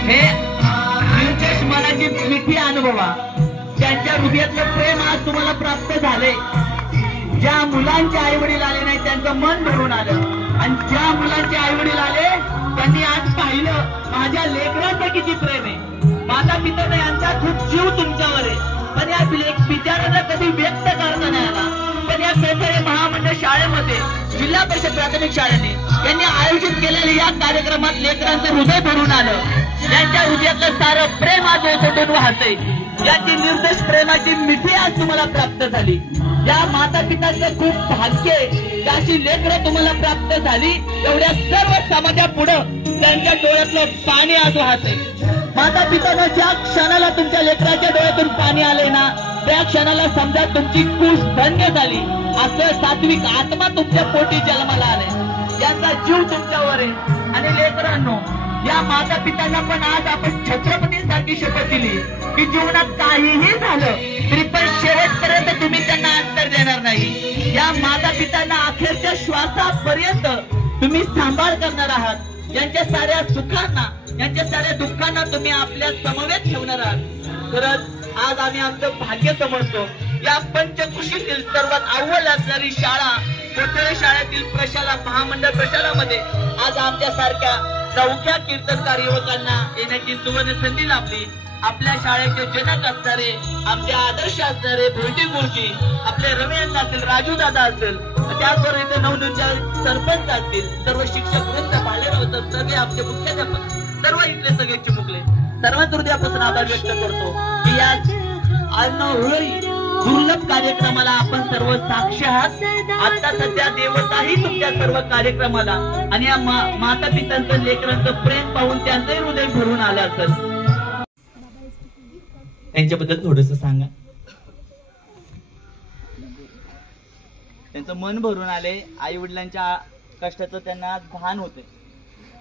हे निर्देश मनाची मिठी अनुभवा. त्यांच्या हृदयातलं प्रेम आज तुम्हाला प्राप्त झाले. ज्या मुलांचे आई वडील आले नाही त्यांचं मन भरून आलं, आणि ज्या मुलांचे आई वडील आले त्यांनी आज पाहिलं माझ्या लेकरांचं किती प्रेम आहे. माता पित्याने यांचा खूप जीव तुमच्यावर आहे, पण या बिचारांना कधी व्यक्त करता नाही आला. पण या पेठरे महामंडळ शाळेमध्ये, जिल्हा परिषद प्राथमिक शाळेने यांनी आयोजित केलेल्या या कार्यक्रमात लेकरांचं हृदय भरून आलं. त्यांच्या हृदयातलं सारं प्रेम आज ओसंडून वाहतंय. याची निर्देश प्रेमाची मिठी आज तुम्हाला प्राप्त झाली. या माता पित्याचं खूप भाग्य आहे, अशी लेकरं तुम्हाला प्राप्त झाली. एवढ्या सर्व समाजापुढं त्यांच्या डोळ्यातलं पाणी आज वाहतंय. माता पित्यानं ज्या क्षणाला तुमच्या लेकराच्या डोळ्यातून पाणी आले ना, त्या क्षणाला समजा तुमची कुश धन्य झाली. असं सात्विक आत्मा तुमच्या पोटी जन्माला आले, याचा जीव तुमच्यावर आहे. आणि लेकरांनो, या माता पित्यांना पण आज आपण छत्रपतींसारखी शपथ दिली की जीवनात काहीही झालं तरी पण शेवटपर्यंत तुम्ही त्यांना अंतर देणार नाही. या माता पित्यांना अखेरच्या श्वासापर्यंत तुम्ही सांभाळ करणार आहात. यांच्या साऱ्या सुखांना, यांच्या साऱ्या दुःखांना तुम्ही आपल्या समवेत ठेवणार आहात. खरंच आज आम्ही आमचं भाग्य समजतो. या पंचकृषीतील सर्वात अव्वल असणारी शाळा कोठरे शाळेतील प्रशाला, महामंडळ प्रशालामध्ये आज आमच्या सारख्या चौक्या कीर्तनकार युवकांना येण्याची सुवर्ण संधी लाभली. आपल्या शाळेचे जनक असणारे, आमचे आदर्श असणारे भोईटे गुरुजी, आपले रवी अण्णा असतील, राजू दादा असेल, त्याचबरोबर इथे नवनिर्मित सरपंच असतील, सर्व शिक्षक वृंद, भालेराव, सगळे आमचे मुख्याध्यापक, सर्व इथले सगळे चिमुकले, सर्वांच्या हृदयापासून आभार व्यक्त करतो की या अनोळी दुर्लभ कार्यक्रमाला आपण सर्व साक्ष आहात. आता सध्या देवताही तुमच्या सर्व कार्यक्रमाला आणि या माता पित्यांचं, लेकरांचं प्रेम पाहून त्यांचंही हृदय भरून आलं असेल. त्यांच्याबद्दल थोडस सांगा. त्यांचं मन भरून आले, आई वडिलांच्या कष्टाचं त्यांना भान होते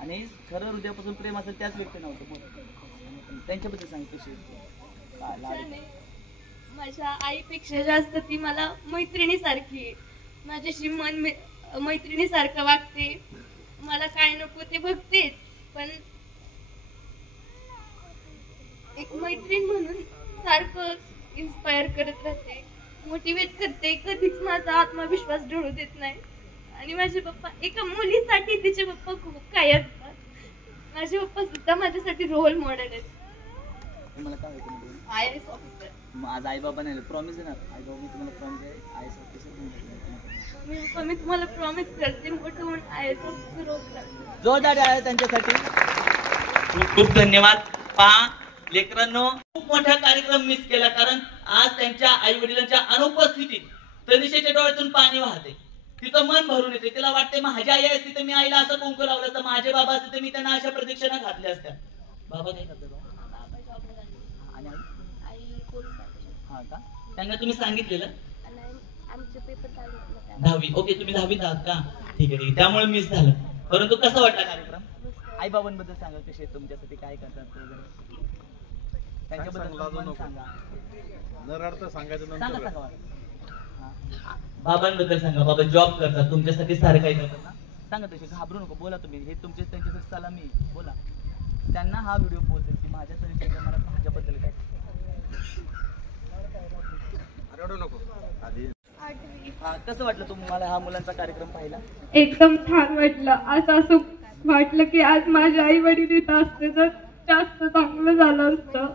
आणि खरं हृदयापासून प्रेम असेल त्याच व्यक्ती नव्हतं. त्यांच्याबद्दल सांग कशी. माझ्या आईपेक्षा जास्त ती मला मैत्रिणीसारखी आहे. माझ्याशी मैत्रिणीसारखं वागते. मला काय नको ते बघतेच, पण एक मैत्रीण म्हणून सारखं इन्स्पायर करत राहते, मोटिवेट करते. कधीच माझा आत्मविश्वास ढळू देत नाही. आणि माझे पप्पा, एका मुलीसाठी तिचे पप्पा खूप काही असतात. माझे पप्पा सुद्धा माझ्यासाठी रोल मॉडेल आहेत. IAS officer. आज आई बाबा नाही प्रॉमिस देणार. आई बाबा मी तुम्हाला प्रॉमिस आहे IAS ऑफिसर. मी तुम्हाला प्रॉमिस करते मोठं होऊन IAS ऑफिसर होणार. जोरदार आहे त्यांच्यासाठी. खूप खूप धन्यवाद. पहा लेकरांनो, खूप मोठा कार्यक्रम मिस केला, कारण आज त्यांच्या आई वडिलांच्या अनुपस्थितीत तनिषेच्या डोळ्यातून पाणी वाहते. तिचं मन भरून येते. तिला वाटते माझी आई असती तर मी आईला असं कुंकू लावलं असतं, माझे बाबा असते तर मी त्यांना अशा प्रदक्षिणा घातल्या असत्या. बाबा काय करतात? हा का? त्यांना तुम्ही सांगितलेलं? आमचे पेपर चालू 10वी. ओके, तुम्ही 10वीत आहात का? ठीक आहे, त्यामुळे मिस झालं. परंतु कसा वाटला कार्यक्रम? आई बाबांबद्दल सांगा, कसे तुमच्यासाठी काय करतात वगैरे, त्यांच्याबद्दल सांगा. बाबांबद्दल सांगा. बाबा जॉब करतात, तुमच्यासाठी सारं काही करतात ना. सांगा तसे, घाबरू नको, बोला तुम्ही. हे तुमचे त्यांच्यासाठी सलामी, बोला. त्यांना हा व्हिडिओ पोहोचेल की माझ्या तरी मला माझ्याबद्दल काय. कसं वाटलं तुम्हाला हा मुलांचा कार्यक्रम पाहिला? एकदम छान वाटलं. असं वाटलं की आज माझे आई वडील इथं असते तर जास्त चांगलं झालं असतं.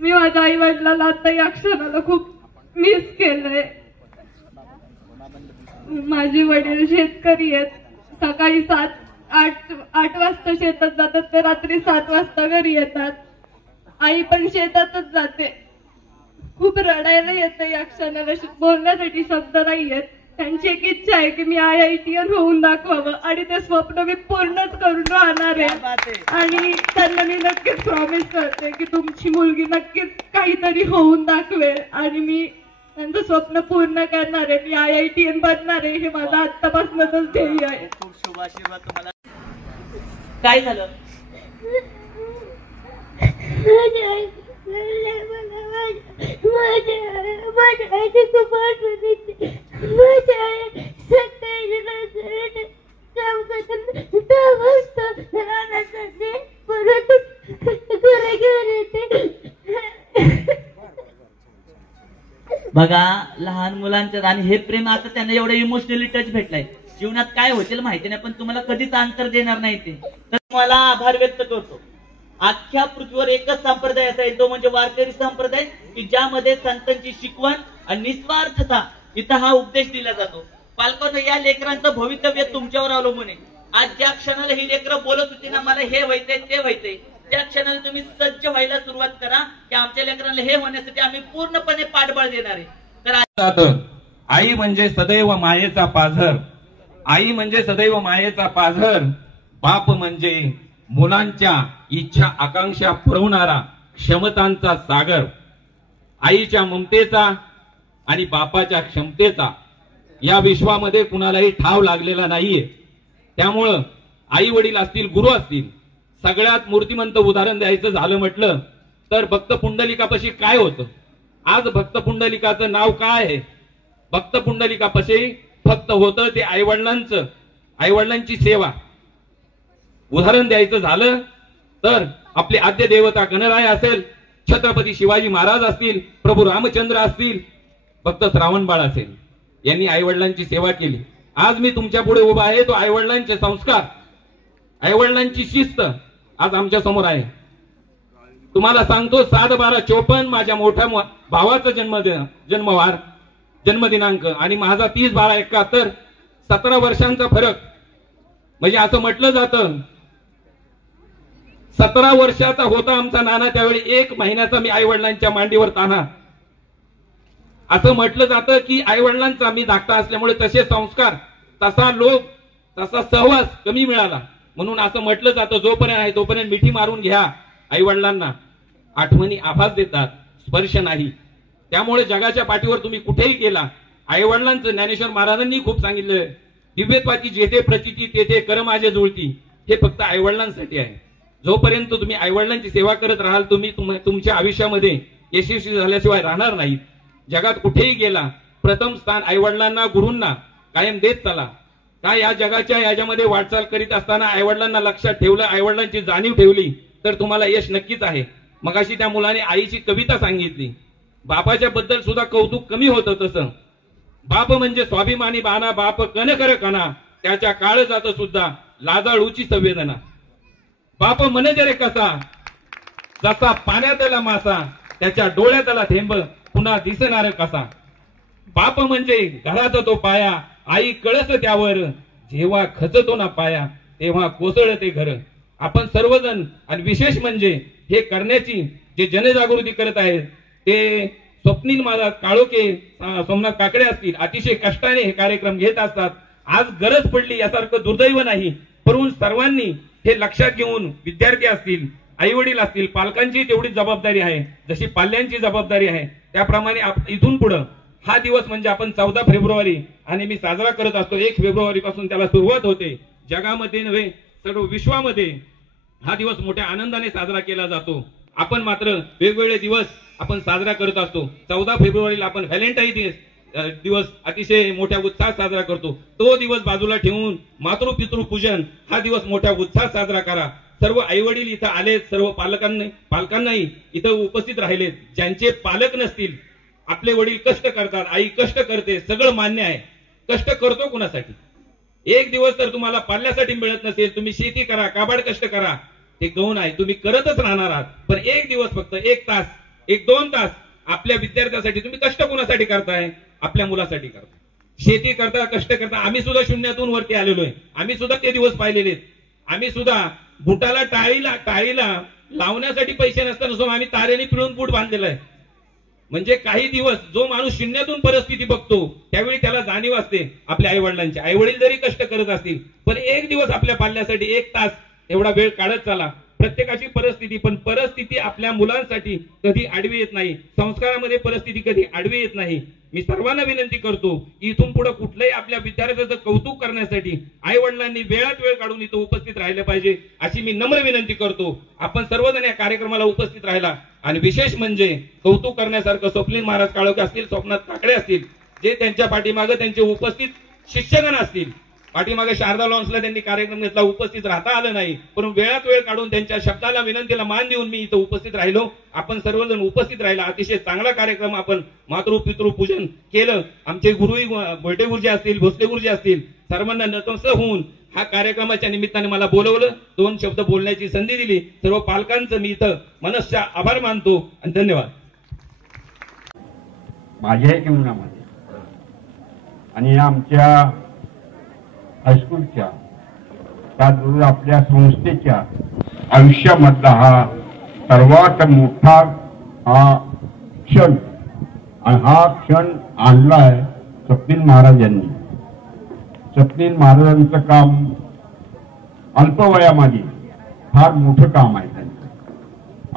मी माझ्या आई वडिलांना आता या क्षणाला खूप मिस केलंय. माझे वडील शेतकरी आहेत. सकाळी 7-8 वाजता शेतात जातात ते रात्री 7 वाजता घरी येतात. आई पण शेतातच जाते. खूप रडायला येतं या क्षणाला. बोलण्यासाठी शब्द नाहीयेत. त्यांची एक इच्छा आहे की मी IITian होऊन दाखवावं आणि ते स्वप्न मी पूर्णच करून राहणार आहे. आणि त्यांना मी नक्कीच प्रॉमिस करते की तुमची मुलगी नक्कीच काहीतरी होऊन दाखवेल आणि मी त्यांचं स्वप्न पूर्ण करणार आहे. मी IITian बनणार आहे. हे माझं आत्तापासूनच ध्येय आहे. खूप शुभ आशीर्वाद तुम्हाला. काय झालं? माझ्या आईची खूप आठवण येते. माझ्या आई सकाळी काम करताना 10 वाजता रानात जाते, परत घरी घेऊन येते. बघा लहान मुलांच्या आणि हे प्रेम आता त्यांना एवढं इमोशनली टच भेटलाय. जीवनात काय होतील माहिती नाही, पण तुम्हाला कधीच अंतर देणार नाही ते. तर मला आभार व्यक्त करतो. अख्ख्या पृथ्वीवर एकच संप्रदाय असा आहे, तो म्हणजे वारकरी संप्रदाय, की ज्यामध्ये संतांची शिकवण आणि निस्वार्थता इथं हा उपदेश दिला जातो. पालकांनो, या लेकरांचं भवितव्य तुमच्यावर अवलंबून आहे. आज ज्या क्षणाला ही लेकरं बोलत होती ना, मला हे व्हायचंय ते व्हायचंय, त्या क्षणाला तुम्ही सज्ज व्हायला सुरुवात करा की आमच्या लेकरांना हे होण्यासाठी आम्ही पूर्णपणे पाठबळ देणार आहे. तर आई म्हणजे सदैव मायेचा पाझर, आई म्हणजे सदैव मायेचा पाझर. बाप म्हणजे मुलांच्या इच्छा आकांक्षा पुरवणारा क्षमतांचा सागर. आईच्या ममतेचा आणि बापाच्या क्षमतेचा या विश्वामध्ये कुणालाही ठाव लागलेला नाहीये. त्यामुळं आई वडील असतील, गुरु असतील, सगळ्यात मूर्तिमंत उदाहरण द्यायचं झालं म्हटलं तर भक्त पुंडलिकापाशी काय होतं. आज भक्त पुंडलिकाचं नाव काय आहे. भक्त पुंडलिकापाशी फक्त होतं ते आईवडिलांचं, आईवडिलांची सेवा. उदाहरण द्यायचं झालं तर आपले आद्य देवता गणराय असेल, छत्रपती शिवाजी महाराज असतील, प्रभू रामचंद्र असतील, भक्त श्रावणबाळ असेल, यांनी आईवडिलांची सेवा केली. आज मी तुमच्या पुढे उभा आहे, तो आईवडिलांचे संस्कार, आईवडिलांची शिस्त आज आमच्या समोर आहे. तुम्हाला सांगतो 7/12/54 माझ्या मोठ्या भावाचा जन्मवार, जन्मदिनांक आणि माझा 30/12/71, 17 वर्षांचा फरक. म्हणजे असं म्हटलं जातं 17 वर्षाचा होता आमचा नाना त्यावेळी 1 महिन्याचा मी आईवडिलांच्या मांडीवर ताना. असं म्हटलं जातं की आईवडिलांचा मी धाकटा असल्यामुळे तसे संस्कार, तसा लोभ, तसा सहवास कमी मिळाला. म्हणून असं म्हटलं जातं जोपर्यंत आहे तोपर्यंत मिठी मारून घ्या. आईवडिलांना आठवणी आभास देतात, स्पर्श नाही. त्यामुळे जगाच्या पाठीवर तुम्ही कुठेही गेला, आईवडिलांचं ज्ञानेश्वर महाराजांनी खूप सांगितलं, दिव्यत्वाची जेथे प्रचिती तेथे कर माझे जुळती. हे फक्त आईवडिलांसाठी आहे. जोपर्यंत तुम्ही आईवडिलांची सेवा करत राहाल, तुम्ही तुमच्या आयुष्यामध्ये यशस्वी झाल्याशिवाय राहणार नाही. जगात कुठेही गेला, प्रथम स्थान आईवडिलांना, गुरूंना कायम देत चला. का या जगाच्या याच्यामध्ये वाटचाल करीत असताना आईवडिलांना लक्षात ठेवलं, आईवडिलांची जाणीव ठेवली तर तुम्हाला यश नक्कीच आहे. मगाशी त्या मुलाने आईची कविता सांगितली. बापाच्या बद्दल सुद्धा कौतुक कमी होतं. तसं बाप म्हणजे स्वाभिमानी बाणा, बाप कन कर कणा, त्याच्या काळ जात सुद्धा लाजाळूची संवेदना. बाप म्हणे जरे कसा, जसा पाण्यातला मासा, त्याच्या डोळ्यातला थेंब पुन्हा दिसणार कसा. बाप म्हणजे घराचा तो पाया, आई कळस त्यावर, जेव्हा खचतो ना पाया तेव्हा कोसळते घर. आपण सर्वजण आणि विशेष म्हणजे हे करण्याची जे जनजागृती करत आहेत ते स्वप्नील महाराज काळोखे, सोमनाथ काकडे असतील, अतिशय कष्टाने हे कार्यक्रम घेत असतात. आज गरज पडली यासारखं दुर्दैव नाही, परंतु सर्वांनी हे लक्षात घेऊन, विद्यार्थी असतील, आई वडील असतील, पालकांची तेवढीच जबाबदारी आहे. जशी पाल्यांची जबाबदारी आहे त्याप्रमाणे इथून पुढं हा दिवस म्हणजे आपण 14 फेब्रुवारी आणि मी साजरा करत असतो. 1 फेब्रुवारी पासून त्याला सुरुवात होते. जगामध्ये नव्हे सर्व विश्वामध्ये हा दिवस मोठ्या आनंदाने साजरा केला जातो. आपण मात्र वेगवेगळे दिवस आपण साजरा करत असतो. 14 फेब्रुवारीला आपण व्हॅलेंटाईन दिवस अतिशय मोठ्या उत्साहात साजरा करतो. तो दिवस बाजूला ठेवून मातृ पूजन हा दिवस मोठ्या उत्साहात साजरा करा. सर्व आई वडील इथं आलेत, सर्व पालकांनाही इथं उपस्थित राहिलेत. ज्यांचे पालक नसतील, आपले वडील कष्ट करतात, आई कष्ट करते, सगळं मान्य आहे. कष्ट करतो कुणासाठी? एक दिवस तर तुम्हाला पाल्यासाठी मिळत नसेल, तुम्ही शेती करा, काबाड कष्ट करा, ते गौण आहे, तुम्ही करतच राहणार आहात. पण एक दिवस फक्त 1 तास, 1-2 तास आपल्या विद्यार्थ्यासाठी तुम्ही कष्ट कुणासाठी करताय? आपल्या मुलासाठी करताय. शेती करता, कष्ट करता. आम्ही सुद्धा शून्यातून वरती आलेलो आहे. आम्ही सुद्धा ते दिवस पाहिलेले आहेत. आम्ही सुद्धा बुटाला टाळीला लावण्यासाठी पैसे नसताना आम्ही तारेने पिळून बूट बांधलेला आहे. म्हणजे काही दिवस जो माणूस शून्यातून परिस्थिती बघतो त्यावेळी त्याला जाणीव असते आपल्या आई वडिलांची. आई वडील जरी कष्ट करत असतील पण एक दिवस आपल्या पाल्यासाठी 1 तास एवढा वेळ काढत चला. प्रत्येकाची परिस्थिती, पण परिस्थिती आपल्या मुलांसाठी कधी आडवी येत नाही. संस्कारामध्ये परिस्थिती कधी आडवी येत नाही. मी सर्वांना विनंती करतो की इथून पुढे कुठल्याही आपल्या विद्यार्थ्याचं कौतुक करण्यासाठी आई वडिलांनी वेळात वेळ काढून इथं उपस्थित राहिले पाहिजे अशी मी नम्र विनंती करतो. आपण सर्वजण या कार्यक्रमाला उपस्थित राहिला आणि विशेष म्हणजे कौतुक करण्यासारखं स्वप्नील महाराज काळोखे असतील, स्वप्नाथ काकडे असतील, जे त्यांच्या पाठीमागे त्यांचे उपस्थित शिष्यगण असतील. पाठीमागे शारदा लॉन्सला त्यांनी कार्यक्रम घेतला, उपस्थित राहता आलं नाही, पण वेळात वेळ काढून त्यांच्या शब्दाला विनंतीला मान देऊन मी इथं उपस्थित राहिलो. आपण सर्वजण उपस्थित राहिला. अतिशय चांगला कार्यक्रम आपण मातृ पितृ पूजन केलं. आमचे गुरुही भोटे गुरुजी असतील, भोसले गुरुजी असतील, सर्वांना नतमस्तक होऊन हा कार्यक्रमाच्या निमित्ताने मला बोलवलं, 2 शब्द बोलण्याची संधी दिली. सर्व पालकांचं मी इथं मनस्या आभार मानतो आणि धन्यवाद. माझ्या जीवनामध्ये आणि आमच्या हायस्कूलच्या त्याचबरोबर आपल्या संस्थेच्या आयुष्यामधला हा सर्वात मोठा हा क्षण, आणि हा क्षण आणलाय स्वप्नील महाराज यांनी. स्वप्नील महाराजांचं काम अल्पवयामध्ये फार मोठं काम आहे त्यांचं.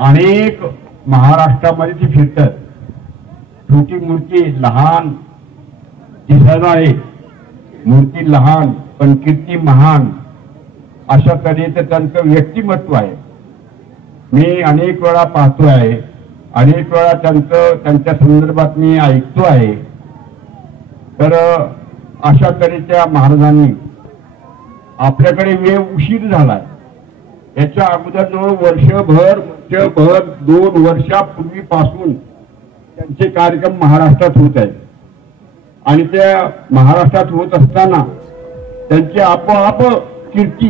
अनेक महाराष्ट्रामध्ये ते फिरतात. छोटी मूर्ती लहान दिसायला आहे, मूर्ती लहान पण कीर्ती महान, अशा तऱ्हेचं त्यांचं व्यक्तिमत्व आहे. मी अनेक वेळा पाहतो आहे, अनेक वेळा त्यांच्या संदर्भात मी ऐकतो आहे. तर अशा तऱ्हेच्या महाराजांनी आपल्याकडे वेळ उशीर झालाय. याच्या अगोदर वर्षभर 2 वर्षापूर्वीपासून त्यांचे कार्यक्रम महाराष्ट्रात होत आहेत आणि त्या महाराष्ट्रात होत असताना त्यांची आपोआप कीर्ती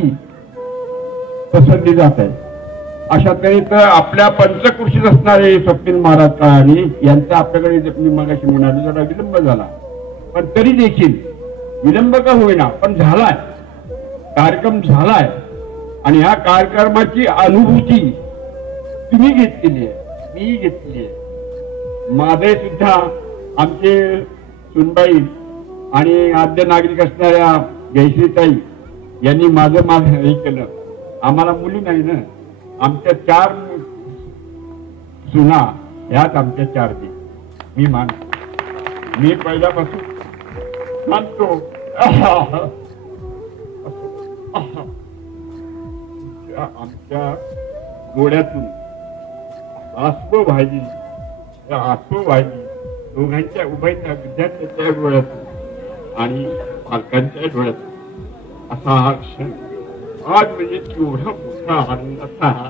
पसरली जात आहे. अशा तऱ्हेचं आपल्या पंचकृषीत असणारे स्वप्नील महाराज काळानी यांचा आपल्याकडे मी मगाशी म्हणाले जरा विलंब झाला, पण तरी देखील विलंब का होईना पण झालाय, कार्यक्रम झालाय. आणि ह्या कार्यक्रमाची अनुभूती तुम्ही घेतलेली आहे, मी घेतलेली आहे. माझे सुद्धा आमचे सुनबाई आणि आद्य नागरिक असणाऱ्या जयश्रीताई यांनी माझं हे केलं. आम्हाला मुली नाही ना, आमच्या 4 सुना ह्यात आमच्या 4 दे मी मानतो. मी पहिल्यापासून मानतो. आमच्या डोळ्यातून आसू भाजी दोघांच्या उभयच्या विद्यार्थ्यांच्या डोळ्यातून आणि पालकांच्या डोळ्यातून असा हा क्षण आज म्हणजे एवढा मोठा आनंदाचा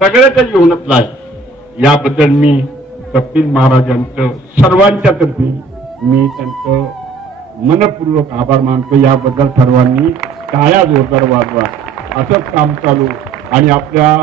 सगळ्याच्या जीवनातला आहे. याबद्दल मी स्वप्नील महाराजांचं सर्वांच्या तर्फे मी त्यांचं मनपूर्वक आभार मानतो. याबद्दल सर्वांनी टाळ्या जोरदार वाजवा. असंच काम चालू आणि आपल्या